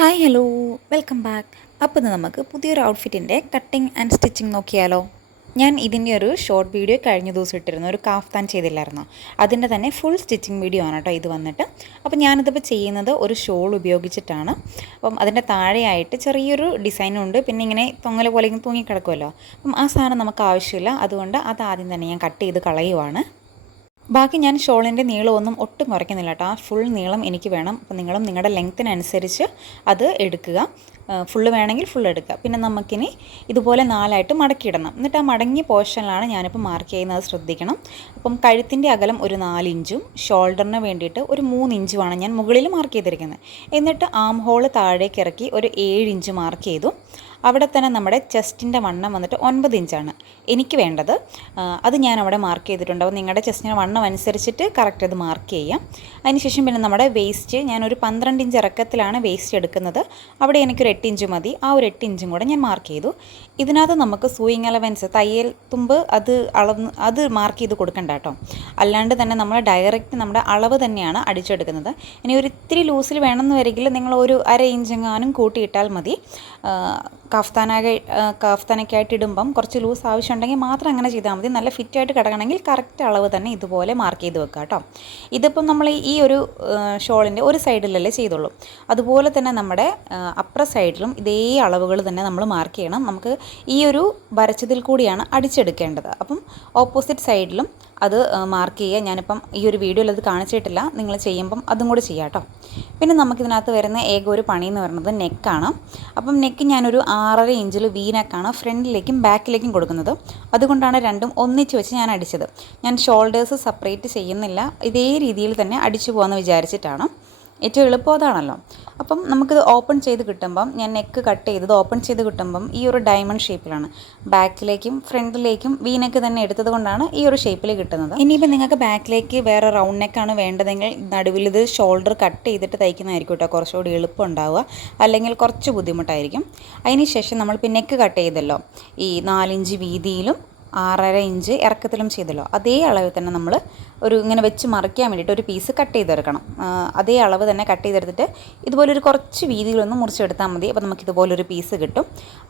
Hi hello welcome back. അപ്പോൾ ഇന്ന് നമുക്ക് പുതിയൊരു ഔട്ട്ഫിറ്റിൻ്റെ കട്ടിങ് ആൻഡ് സ്റ്റിച്ചിങ് നോക്കിയാലോ. ഞാൻ ഇതിൻ്റെ ഒരു ഷോർട്ട് വീഡിയോ കഴിഞ്ഞ ദിവസം ഇട്ടിരുന്നു, ഒരു കാഫ്താൻ ചെയ്തില്ലായിരുന്നോ, അതിൻ്റെ തന്നെ ഫുൾ സ്റ്റിച്ചിങ് വീഡിയോ ആണ് കേട്ടോ ഇത് വന്നിട്ട്. അപ്പോൾ ഞാനിതിപ്പോൾ ചെയ്യുന്നത് ഒരു ഷോൾ ഉപയോഗിച്ചിട്ടാണ്. അപ്പം അതിൻ്റെ താഴെയായിട്ട് ചെറിയൊരു ഡിസൈനുണ്ട്, പിന്നെ ഇങ്ങനെ തൊങ്ങൽ പോലെ ഇങ്ങനെ തൂങ്ങിക്കിടക്കുമല്ലോ. അപ്പം ആ സാധനം നമുക്ക് ആവശ്യമില്ല, അതുകൊണ്ട് അത് ആദ്യം തന്നെ ഞാൻ കട്ട് ചെയ്ത് കളയുവാണ്. ബാക്കി ഞാൻ ഷോളിൻ്റെ നീളമൊന്നും ഒട്ടും കുറയ്ക്കുന്നില്ല കേട്ടോ, ആ ഫുൾ നീളം എനിക്ക് വേണം. അപ്പോൾ നിങ്ങളും നിങ്ങളുടെ ലെങ്ത്തിനനുസരിച്ച് അത് എടുക്കുക. ഫുള്ള് വേണമെങ്കിൽ ഫുൾ എടുക്കുക. പിന്നെ നമുക്കിനി ഇതുപോലെ നാലായിട്ട് മടക്കിയിടണം. എന്നിട്ട് ആ മടങ്ങിയ പോർഷനിലാണ് ഞാനിപ്പോൾ മാർക്ക് ചെയ്യുന്നത്, ശ്രദ്ധിക്കണം. അപ്പം കഴുത്തിൻ്റെ അകലം ഒരു 4 ഇഞ്ചും ഷോൾഡറിന് വേണ്ടിയിട്ട് ഒരു 3 ഇഞ്ചുമാണ് ഞാൻ മുകളിൽ മാർക്ക് ചെയ്തിരിക്കുന്നത്. എന്നിട്ട് ആം ഹോള് താഴേക്ക് ഇറക്കി ഒരു 7 ഇഞ്ച് മാർക്ക് ചെയ്തു. അവിടെ തന്നെ നമ്മുടെ ചെസ്റ്റിൻ്റെ വണ്ണം വന്നിട്ട് 9 ഇഞ്ചാണ് എനിക്ക് വേണ്ടത്. അത് ഞാൻ അവിടെ മാർക്ക് ചെയ്തിട്ടുണ്ട്. അപ്പോൾ നിങ്ങളുടെ ചെസ്റ്റിൻ്റെ വണ്ണം അനുസരിച്ചിട്ട് കറക്റ്റ് അത് മാർക്ക് ചെയ്യാം. അതിനുശേഷം പിന്നെ നമ്മുടെ വേസ്റ്റ് ഞാനൊരു 12 ഇഞ്ച് ഇറക്കത്തിലാണ് വേസ്റ്റ് എടുക്കുന്നത്. അവിടെ എനിക്കൊരു 8 ഇഞ്ച് മതി. ആ ഒരു 8 ഇഞ്ചും കൂടെ ഞാൻ മാർക്ക് ചെയ്തു. ഇതിനകത്ത് നമുക്ക് സൂയിങ് അലവൻസ്, തയ്യൽ തുമ്പ് അത് മാർക്ക് ചെയ്ത് കൊടുക്കണ്ട കേട്ടോ. അല്ലാണ്ട് തന്നെ നമ്മൾ ഡയറക്റ്റ് നമ്മുടെ അളവ് തന്നെയാണ് അടിച്ചെടുക്കുന്നത്. ഇനി ഒരു ഇത്തിരി ലൂസിൽ വേണമെന്ന് വരികിൽ നിങ്ങൾ ഒരു 1/2 ഇഞ്ചെങ്ങാനും കൂട്ടിയിട്ടാൽ മതി. കാഫ്താനൊക്കെ ആയിട്ട് ഇടുമ്പം കുറച്ച് ലൂസ് ആവശ്യമുണ്ടെങ്കിൽ മാത്രം അങ്ങനെ ചെയ്താൽ മതി. നല്ല ഫിറ്റായിട്ട് കിടക്കണമെങ്കിൽ കറക്റ്റ് അളവ് തന്നെ ഇതുപോലെ മാർക്ക് ചെയ്ത് വെക്കുക കേട്ടോ. ഇതിപ്പം നമ്മൾ ഈ ഒരു ഷോളിൻ്റെ ഒരു സൈഡിലല്ലേ ചെയ്തുള്ളൂ, അതുപോലെ തന്നെ നമ്മുടെ അപ്പുറ സൈഡിലും ഇതേ അളവുകൾ തന്നെ നമ്മൾ മാർക്ക് ചെയ്യണം. നമുക്ക് ഈ ഒരു വരച്ചതിൽ കൂടിയാണ് അടിച്ചെടുക്കേണ്ടത്. അപ്പം ഓപ്പോസിറ്റ് സൈഡിലും അത് മാർക്ക് ചെയ്യുക. ഞാനിപ്പം ഈ ഒരു വീഡിയോയിൽ അത് കാണിച്ചിട്ടില്ല, നിങ്ങൾ ചെയ്യുമ്പം അതും കൂടി ചെയ്യാം കേട്ടോ. പിന്നെ നമുക്കിതിനകത്ത് വരുന്ന ഏക ഒരു പണി എന്ന് പറയുന്നത് നെക്കാണ്. അപ്പം നെക്ക് ഞാനൊരു 6.5 ഇഞ്ചിൽ വി നെക്കാണ് ഫ്രണ്ടിലേക്കും ബാക്കിലേക്കും കൊടുക്കുന്നത്. അതുകൊണ്ടാണ് രണ്ടും ഒന്നിച്ച് വെച്ച് ഞാൻ അടിച്ചത്. ഞാൻ ഷോൾഡേഴ്സ് സെപ്പറേറ്റ് ചെയ്യുന്നില്ല, ഇതേ രീതിയിൽ തന്നെ അടിച്ചു പോകാമെന്ന് വിചാരിച്ചിട്ടാണ്. ഏറ്റവും എളുപ്പം അതാണല്ലോ. അപ്പം നമുക്കിത് ഓപ്പൺ ചെയ്ത് കിട്ടുമ്പം ഞാൻ നെക്ക് കട്ട് ചെയ്തത് ഓപ്പൺ ചെയ്ത് കിട്ടുമ്പം ഈ ഒരു ഡയമണ്ട് ഷേപ്പിലാണ്. ബാക്കിലേക്കും ഫ്രണ്ടിലേക്കും വി നെക്ക് തന്നെ എടുത്തത് കൊണ്ടാണ് ഈ ഒരു ഷേപ്പിൽ കിട്ടുന്നത്. ഇനിയിപ്പോൾ നിങ്ങൾക്ക് ബാക്കിലേക്ക് വേറെ റൗണ്ട് നെക്കാണ് വേണ്ടതെങ്കിൽ നടുവിൽ ഇത് ഷോൾഡർ കട്ട് ചെയ്തിട്ട് തയ്ക്കുന്നതായിരിക്കും കേട്ടോ കുറച്ചുകൂടി എളുപ്പം ഉണ്ടാവുക, അല്ലെങ്കിൽ കുറച്ച് ബുദ്ധിമുട്ടായിരിക്കും. അതിന് ശേഷം നമ്മൾ ഇപ്പോൾ നെക്ക് കട്ട് ചെയ്തല്ലോ, ഈ 4 ഇഞ്ച് വീതിയിലും 6.5 ഇഞ്ച് ഇറക്കത്തിലും ചെയ്തല്ലോ, അതേ അളവിൽ തന്നെ നമ്മൾ ഒരു ഇങ്ങനെ വെച്ച് മറിക്കാൻ വേണ്ടിയിട്ട് ഒരു പീസ് കട്ട് ചെയ്തെടുക്കണം. അതേ അളവ് തന്നെ കട്ട് ചെയ്തെടുത്തിട്ട് ഇതുപോലൊരു കുറച്ച് വീതിയിലൊന്ന് മുറിച്ചെടുത്താൽ മതി. അപ്പോൾ നമുക്കിതുപോലൊരു പീസ് കിട്ടും.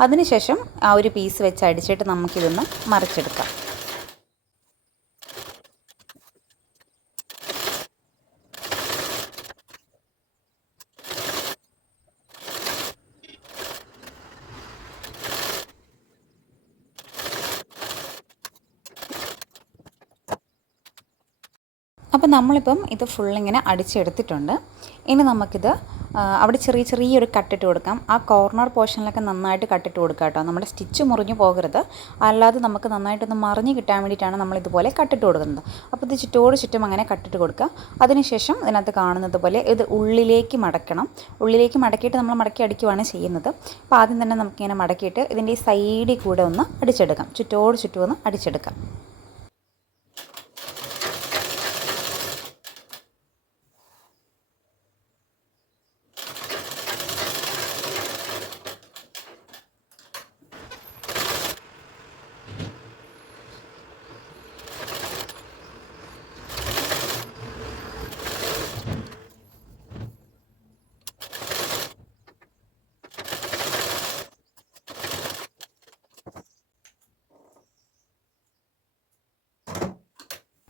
അതിനുശേഷം ആ ഒരു പീസ് വെച്ച് അടിച്ചിട്ട് നമുക്കിതൊന്ന് മറിച്ചെടുക്കാം. അപ്പോൾ നമ്മളിപ്പം ഇത് ഫുള്ളിങ്ങനെ അടിച്ചെടുത്തിട്ടുണ്ട്. ഇനി നമുക്കിത് അവിടെ ചെറിയൊരു കട്ടിട്ട് കൊടുക്കാം. ആ കോർണർ പോർഷനിലൊക്കെ നന്നായിട്ട് കട്ടിട്ട് കൊടുക്കുക കേട്ടോ. നമ്മുടെ സ്റ്റിച്ച് മുറിഞ്ഞു പോകരുത്, അല്ലാതെ നമുക്ക് നന്നായിട്ടൊന്ന് മറിഞ്ഞ് കിട്ടാൻ വേണ്ടിയിട്ടാണ് നമ്മളിതുപോലെ കട്ടിട്ട് കൊടുക്കുന്നത്. അപ്പോൾ ഇത് ചുറ്റും അങ്ങനെ കട്ടിട്ട് കൊടുക്കുക. അതിനുശേഷം ഇതിനകത്ത് കാണുന്നത് പോലെ ഇത് ഉള്ളിലേക്ക് മടക്കണം. ഉള്ളിലേക്ക് മടക്കിയിട്ട് നമ്മൾ മടക്കി അടിക്കുവാണ് ചെയ്യുന്നത്. അപ്പോൾ ആദ്യം തന്നെ നമുക്കിങ്ങനെ മടക്കിയിട്ട് ഇതിൻ്റെ ഈ സൈഡിൽ കൂടെ ഒന്ന് അടിച്ചെടുക്കാം, ചുറ്റും ഒന്ന് അടിച്ചെടുക്കാം.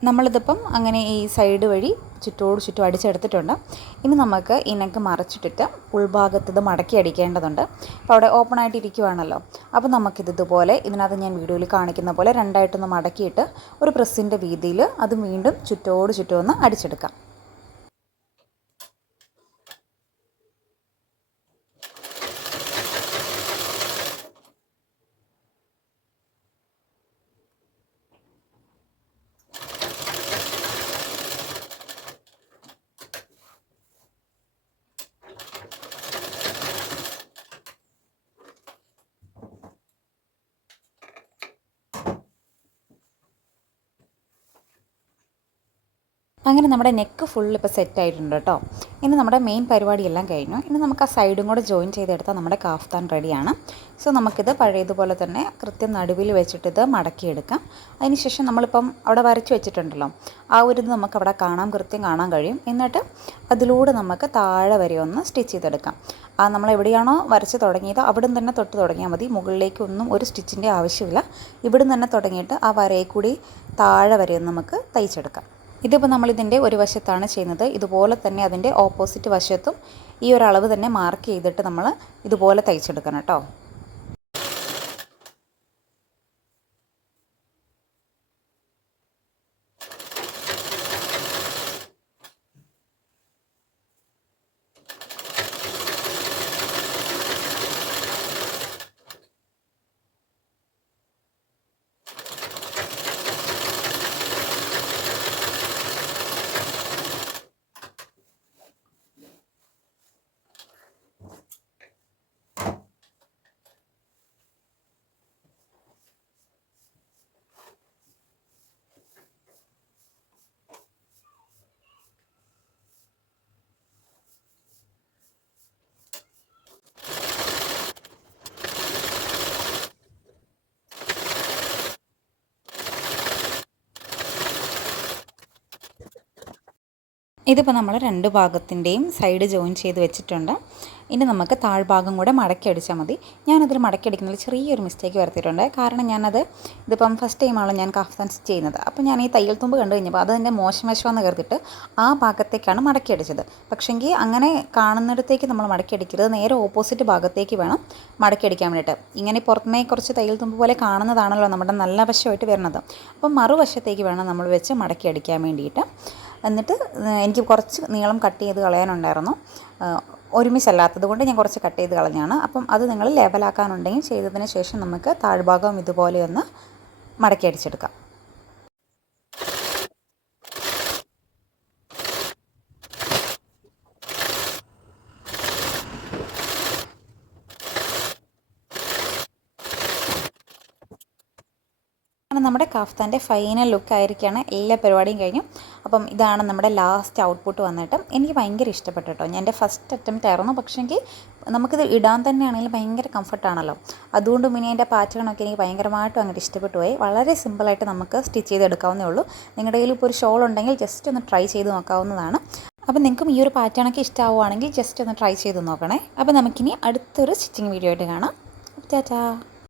നമ്മളിതിപ്പം അങ്ങനെ ഈ സൈഡ് വഴി ചുറ്റും അടിച്ചെടുത്തിട്ടുണ്ട്. ഇനി നമുക്ക് ഈ നെക്ക് മറച്ചിട്ടിട്ട് ഉൾഭാഗത്ത് ഇത് മടക്കി അടിക്കേണ്ടതുണ്ട്. അപ്പോൾ അവിടെ ഓപ്പൺ ആയിട്ട് ഇരിക്കുവാണല്ലോ. അപ്പോൾ നമുക്കിതുപോലെ ഇതിനകത്ത് ഞാൻ വീഡിയോയിൽ കാണിക്കുന്ന പോലെ രണ്ടായിട്ടൊന്ന് മടക്കിയിട്ട് ഒരു പ്രസ്സിൻ്റെ വീതിയിൽ അത് വീണ്ടും ചുറ്റും ഒന്ന് അടിച്ചെടുക്കാം. അങ്ങനെ നമ്മുടെ നെക്ക് ഫുൾ ഇപ്പോൾ സെറ്റായിട്ടുണ്ട് കേട്ടോ. ഇനി നമ്മുടെ മെയിൻ പരിപാടിയെല്ലാം കഴിഞ്ഞു. ഇനി നമുക്ക് ആ സൈഡും കൂടെ ജോയിൻ ചെയ്തെടുത്താൽ നമ്മുടെ കാഫ്താൻ റെഡിയാണ്. സോ നമുക്കിത് പഴയതുപോലെ തന്നെ കൃത്യം നടുവിൽ വെച്ചിട്ട് ഇത് മടക്കിയെടുക്കാം. അതിനുശേഷം നമ്മളിപ്പം അവിടെ വരച്ച് വെച്ചിട്ടുണ്ടല്ലോ, ആ ഒരു ഇത് നമുക്ക് അവിടെ കൃത്യം കാണാൻ കഴിയും. എന്നിട്ട് അതിലൂടെ നമുക്ക് താഴെ വരെ ഒന്ന് സ്റ്റിച്ച് ചെയ്തെടുക്കാം. നമ്മൾ എവിടെയാണോ വരച്ച് തുടങ്ങിയത് അവിടെ തന്നെ തൊട്ട് തുടങ്ങിയാൽ മതി. മുകളിലേക്കൊന്നും ഒരു സ്റ്റിച്ചിൻ്റെ ആവശ്യമില്ല. ഇവിടെ നിന്ന് തന്നെ തുടങ്ങിയിട്ട് ആ വരയിൽ കൂടി താഴെ വരെ നമുക്ക് തയ്ച്ചെടുക്കാം. ഇതിപ്പോൾ നമ്മളിതിൻ്റെ ഒരു വശത്താണ് ചെയ്യുന്നത്. ഇതുപോലെ തന്നെ അതിൻ്റെ ഓപ്പോസിറ്റ് വശത്തും ഈ ഒരു അളവ് തന്നെ മാർക്ക് ചെയ്തിട്ട് നമ്മൾ ഇതുപോലെ തയ്ച്ചെടുക്കണം കേട്ടോ. ഇതിപ്പോൾ നമ്മൾ രണ്ട് ഭാഗത്തിൻ്റെയും സൈഡ് ജോയിൻ ചെയ്ത് വെച്ചിട്ടുണ്ട്. ഇനി നമുക്ക് താഴ്ഭാഗം കൂടെ മടക്കി അടിച്ചാൽ മതി. ഞാനതിൽ മടക്കി അടിക്കുന്നതിൽ ചെറിയൊരു മിസ്റ്റേക്ക് വരുത്തിയിട്ടുണ്ട്. കാരണം ഇതിപ്പം ഫസ്റ്റ് ടൈമാണ് ഞാൻ കഫ്താൻ സ്റ്റിച്ച് ചെയ്യുന്നത്. അപ്പോൾ ഞാൻ ഈ തയ്യൽ തുമ്പ് കണ്ടു കഴിഞ്ഞപ്പോൾ അതെൻ്റെ മോശം വശമെന്ന് കരുതിയിട്ട് ആ ഭാഗത്തേക്കാണ് മടക്കി അടിച്ചത്. പക്ഷേങ്കിൽ അങ്ങനെ കാണുന്നിടത്തേക്ക് നമ്മൾ മടക്കി അടിക്കരുത്. നേരെ ഓപ്പോസിറ്റ് ഭാഗത്തേക്ക് വേണം മടക്കി അടിക്കാൻ വേണ്ടിയിട്ട്. ഇങ്ങനെ പുറമേ കുറച്ച് തയ്യൽ തുമ്പ് പോലെ കാണുന്നതാണല്ലോ നമ്മുടെ നല്ല വശമായിട്ട് വരുന്നത്. അപ്പം മറുവശത്തേക്ക് വേണം നമ്മൾ വെച്ച് മടക്കി അടിക്കാൻ വേണ്ടിയിട്ട്. എന്നിട്ട് എനിക്ക് കുറച്ച് നീളം കട്ട് ചെയ്ത് കളയാനുണ്ടായിരുന്നു. ഒരുമിച്ചല്ലാത്തത് കൊണ്ട് ഞാൻ കുറച്ച് കട്ട് ചെയ്ത് കളഞ്ഞാണ്. അപ്പം അത് നിങ്ങൾ ലെവലാക്കാനുണ്ടെങ്കിൽ ചെയ്തതിന് ശേഷം നമുക്ക് താഴ്ഭാഗം ഇതുപോലെ ഒന്ന് മടക്കി അടിച്ചെടുക്കാം. നമ്മുടെ കഫ്താൻ്റെ ഫൈനൽ ലുക്ക് ആയിരിക്കുകയാണ്. എല്ലാ പരിപാടിയും കഴിഞ്ഞു. അപ്പം ഇതാണ് നമ്മുടെ ലാസ്റ്റ് ഔട്ട്പുട്ട് വന്നിട്ട് എനിക്ക് ഭയങ്കര ഇഷ്ടപ്പെട്ടു കേട്ടോ. ഞാൻ എൻ്റെ ഫസ്റ്റ് അറ്റംപ്റ്റ് ആയിരുന്നു. പക്ഷേങ്കിൽ നമുക്കിത് ഇടാൻ തന്നെയാണെങ്കിൽ ഭയങ്കര കംഫർട്ടാണല്ലോ. അതുകൊണ്ടും ഇനി എൻ്റെ പാറ്റേണൊക്കെ എനിക്ക് ഭയങ്കരമായിട്ടും അങ്ങോട്ട് ഇഷ്ടപ്പെട്ടു പോയി. വളരെ സിമ്പിളായിട്ട് നമുക്ക് സ്റ്റിച്ച് ചെയ്തെടുക്കാവുന്നേ ഉള്ളൂ. നിങ്ങളുടെ കയ്യിൽ ഇപ്പോൾ ഒരു ഷോൾ ഉണ്ടെങ്കിൽ ജസ്റ്റ് ഒന്ന് ട്രൈ ചെയ്ത് നോക്കാവുന്നതാണ്. അപ്പോൾ നിങ്ങൾക്കും ഈ ഒരു പാറ്റേണൊക്കെ ഇഷ്ടമാവുകയാണെങ്കിൽ ജസ്റ്റ് ഒന്ന് ട്രൈ ചെയ്ത് നോക്കണേ. അപ്പോൾ നമുക്കിനി അടുത്തൊരു സ്റ്റിച്ചിങ് വീഡിയോ ആയിട്ട് കാണാം. ടാറ്റാ.